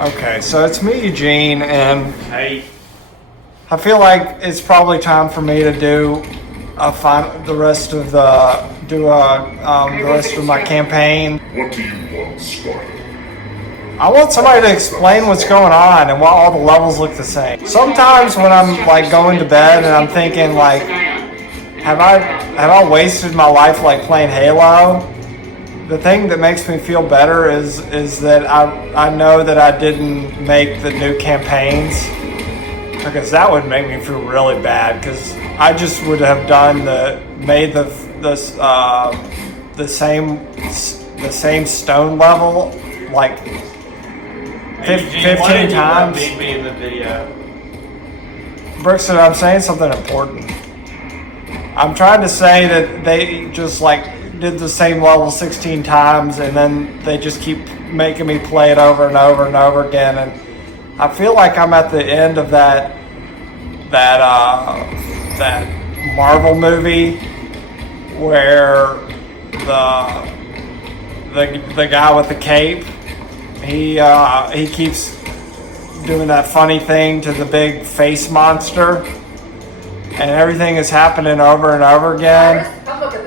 Okay, so it's me, Eugene, and Hey. I feel like it's probably time for me to do the rest of my campaign. What do you want, Sparta? I want somebody to explain what's going on and why all the levels look the same. Sometimes when I'm like going to bed and I'm thinking like, have I wasted my life like playing Halo? The thing that makes me feel better is that I know that I didn't make the new campaigns, because that would make me feel really bad, because I just would have made the same stone level like 15 times. Beat me in the video. Brixton, I'm saying something important. I'm trying to say that they just like did the same level 16 times and then they just keep making me play it over and over and over again, and I feel like I'm at the end of that Marvel movie where the guy with the cape, he keeps doing that funny thing to the big face monster, and everything is happening over and over again. Come look at this.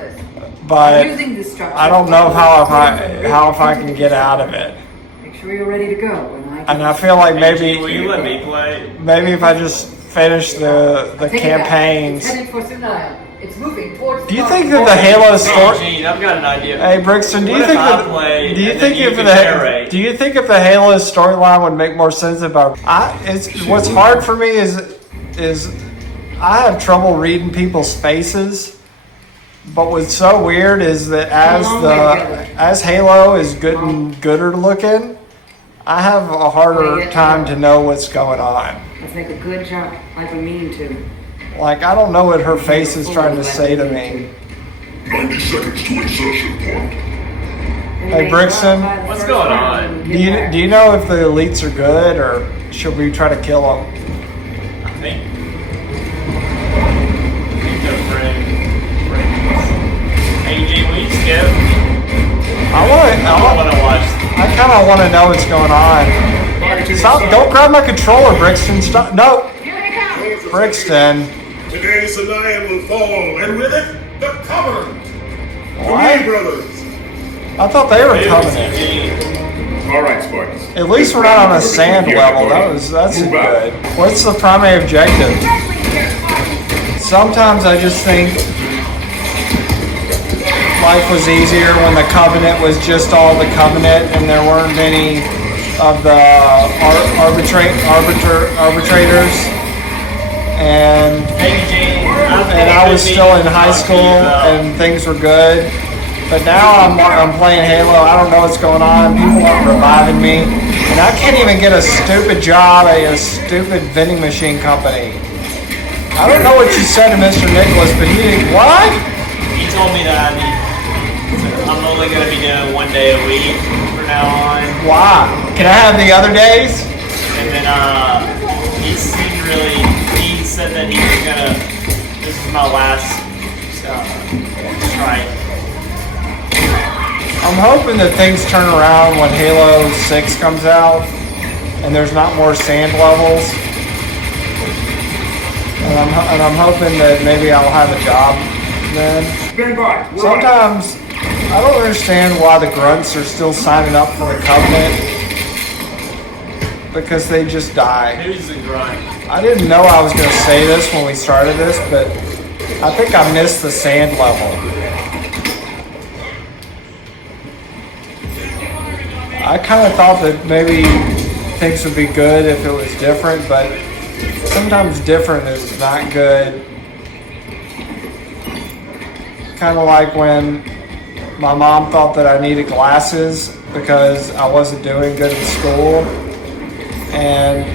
But Using this structure. I don't know how if I can get out of it. Make sure you're ready to go. And I feel like maybe Will you let me play? maybe if I just finish the campaigns. It's headed for Sinai. It's moving towards. Do you think that the Halo story? Gene, I've got an idea. Hey Brixton, do you What think if I that play do you and think then you if can the narrate? do you think if the Halo storyline would make more sense if what's hard for me is I have trouble reading people's faces. But what's so weird is that as Halo is gooder looking, I have a harder time to know what's going on. Let's make a good jump, like we mean to. Like, I don't know what her face is trying to say to me. 90 seconds to insertion point. Hey Brixton, What's going on? do you know if the elites are good, or should we try to kill them? I think they're friends. Hey, Gene, will you skip? I want to watch. kind of want to know what's going on. Stop! Don't grab my controller, Brixton. Stop! No, Brixton. Today Sinai will fall, and with it, the Covenant. What? Three brothers. I thought they were Covenant. All right, Spartans. At least we're not on a sand level. That's good. What's the primary objective? Sometimes I just think life was easier when the Covenant was just all the Covenant and there weren't many of the arbitrators. And I was still in high school and things were good. But now I'm playing Halo. I don't know what's going on. People aren't reviving me, and I can't even get a stupid job at a stupid vending machine company. I don't know what you said to Mr. Nicholas, but he didn't. What? He told me that I'm only going to be doing 1 day a week from now on. Why? Can I have the other days? And then he seemed really. He said that he was gonna. This is my last strike. I'm hoping that things turn around when Halo 6 comes out and there's not more sand levels. And I'm hoping that maybe I'll have a job then. Sometimes I don't understand why the grunts are still signing up for the Covenant, because they just die. Who's the grunt? I didn't know I was going to say this when we started this, but I think I missed the sand level. I kind of thought that maybe things would be good if it was different, but sometimes different is not good. Kind of like when my mom thought that I needed glasses because I wasn't doing good in school, and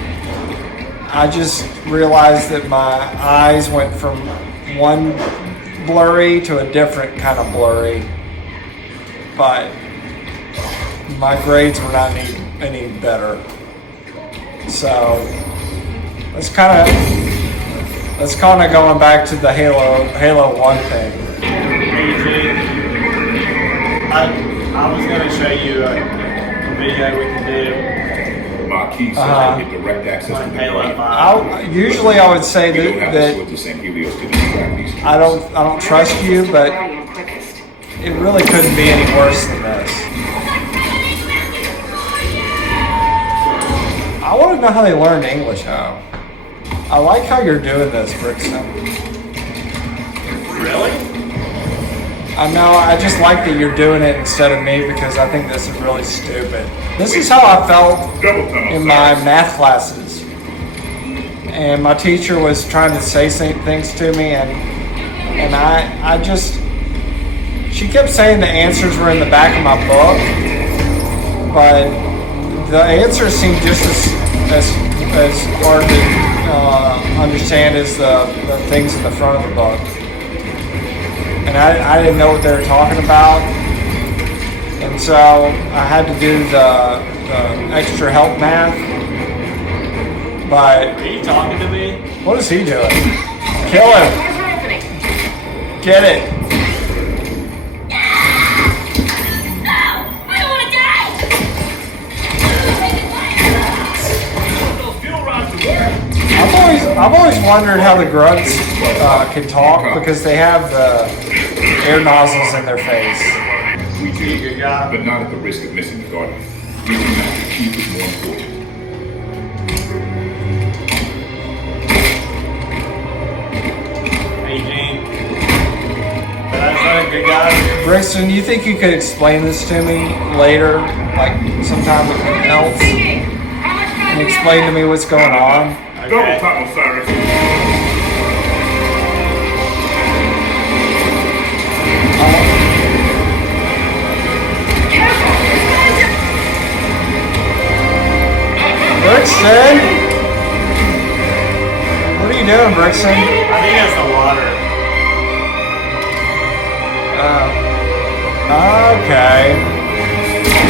I just realized that my eyes went from one blurry to a different kind of blurry, but my grades were not any better. So that's kind of going back to the Halo 1 thing. I was going to show you a video we can do. Maki, key says I get direct access to the Guardian. Usually I would say You don't have to that switch to St. Helios to distract these I don't trust you, but it really couldn't be any worse than this. I want to know how they learned English, how. I like how you're doing this, Brixton. Really? I know, I just like that you're doing it instead of me because I think this is really stupid. This is how I felt in my math classes. And my teacher was trying to say things to me and I just, she kept saying the answers were in the back of my book, but the answers seemed just as hard to understand as the things in the front of the book. And I didn't know what they were talking about. And so I had to do the extra help math. But Are you talking to me? what is he doing? Kill him. Get it. I've always wondered how the grunts can talk because they have the air nozzles in their face. We do, but not at the risk of missing the Guardian. Reaching Master Chief is more important. Hey, Gene. That's not a good guy. Brixton, you think you could explain this to me later, like sometime else, and explain to me what's going on? Double time, Osiris. Brixton? What are you doing, Brixton? I think that's the water. Okay.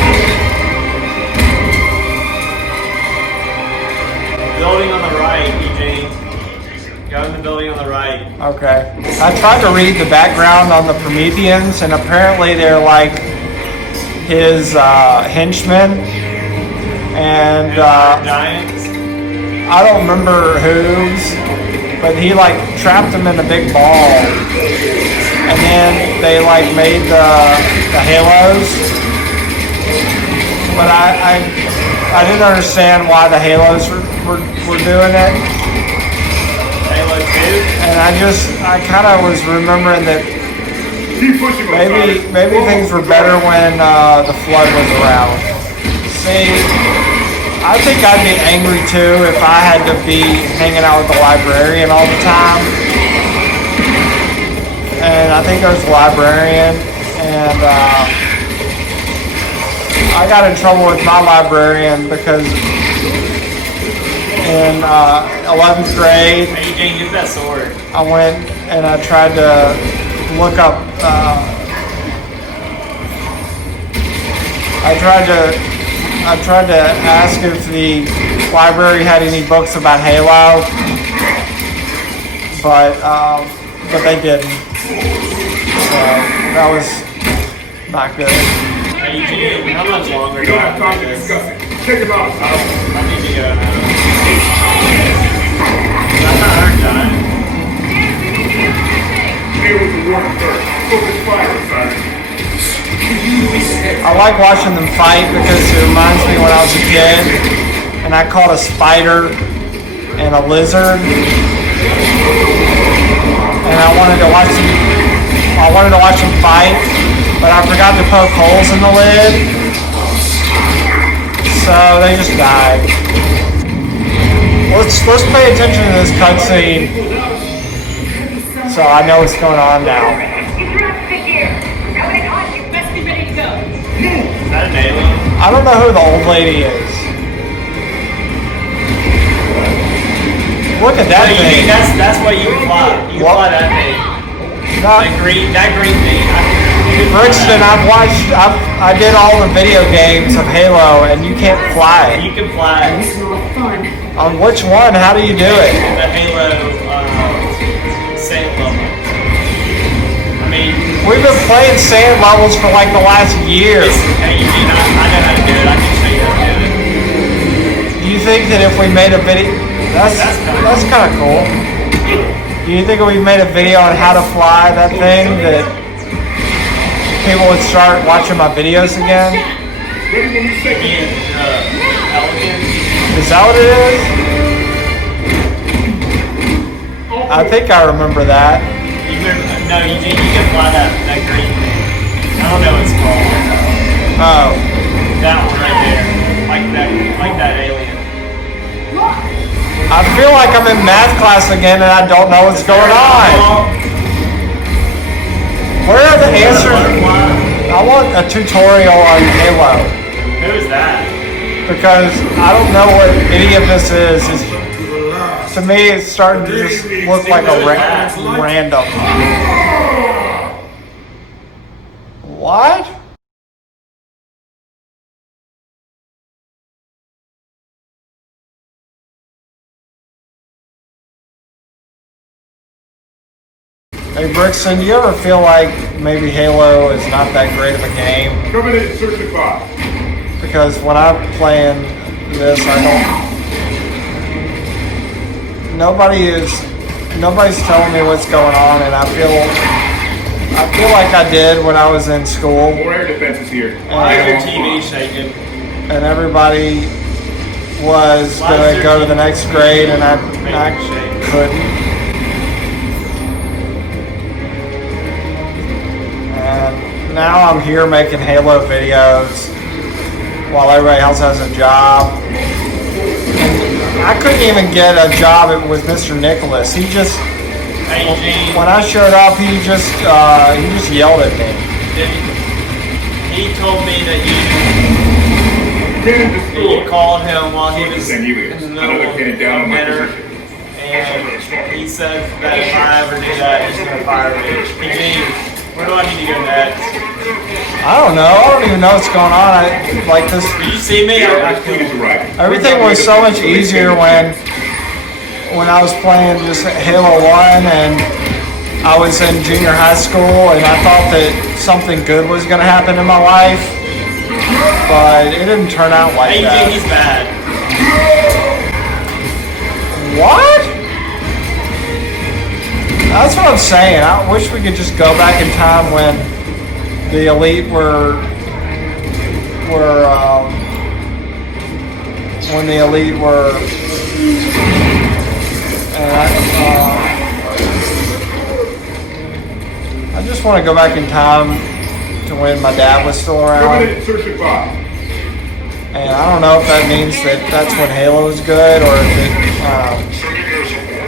Building on the right, Eugene. Go in the building on the right. Okay. I tried to read the background on the Prometheans, and apparently they're like his henchmen. And Giants. I don't remember whose, but he like trapped them in a big ball. And then they like made the halos. But I didn't understand why the halos were doing it. Halo 2. And I kind of was remembering that Keep pushing, Osiris. maybe things were better when the flood was around. See, I think I'd be angry too if I had to be hanging out with the librarian all the time. And I think there's a librarian, and I got in trouble with my librarian because in 11th grade, Hey, Eugene, give that sword. I went and I tried to look up, I tried to ask if the library had any books about Halo, but they didn't. So that was not good. Hey, Eugene, how much longer We do don't I have time have to to do this? discuss it. Take him out, Osiris. I need to go now. That's not our time. Deal with the warning first. Focus fire, Osiris. I like watching them fight because it reminds me when I was a kid and I caught a spider and a lizard, and I wanted to watch them fight, but I forgot to poke holes in the lid, so they just died. Let's pay attention to this cutscene so I know what's going on now. Is that an alien? I don't know who the old lady is. Look at that Hey, thing. Eugene, that's what you can fly. You can What? fly that thing. Not, That green thing. Brixton, I did all the video games of Halo, and you can't fly it. You can fly It's not fun. On which one? How do you do it? the Halo sand level. I mean, We've been playing sand levels for like the last year. hey, Eugene, I know how to do it. I can show you how to do it. Do you think that if we made a video, that's kind of cool. Do you think if we made a video on how to fly that thing, that people would start watching my videos again? Is that what it is? I think I remember that. No, Eugene, you can fly that green thing. I don't know what it's called. Oh. That one right there. Like that alien. I feel like I'm in math class again and I don't know what's going on. Where are the answers? I want a tutorial on Halo. Who is that? Because I don't know what any of this is. To me, it's starting to just look like a random. What? Hey Brixton, do you ever feel like maybe Halo is not that great of a game? Come in and search the box. Because when I'm playing this, I don't. Nobody's telling me what's going on, and I feel like I did when I was in school. More air defenses here. Why is your TV shaking? And everybody was going to go to the next grade, and I couldn't. And now I'm here making Halo videos while everybody else has a job. I couldn't even get a job with Mr. Nicholas. He just, when I showed up, he just yelled at me. He told me that you called him while he was in the middle of dinner, and he said that if I ever do that, he's going to fire me. Eugene, where do I need to go next? I don't know. I don't even know what's going on. Like this. Did you see me? Everything was so much easier when I was playing just Halo 1 and I was in junior high school and I thought that something good was going to happen in my life, but it didn't turn out like that. He's bad. What? That's what I'm saying. I wish we could just go back in time when the elite were I just want to go back in time to when my dad was still around. And I don't know if that means that that's when Halo is good or if it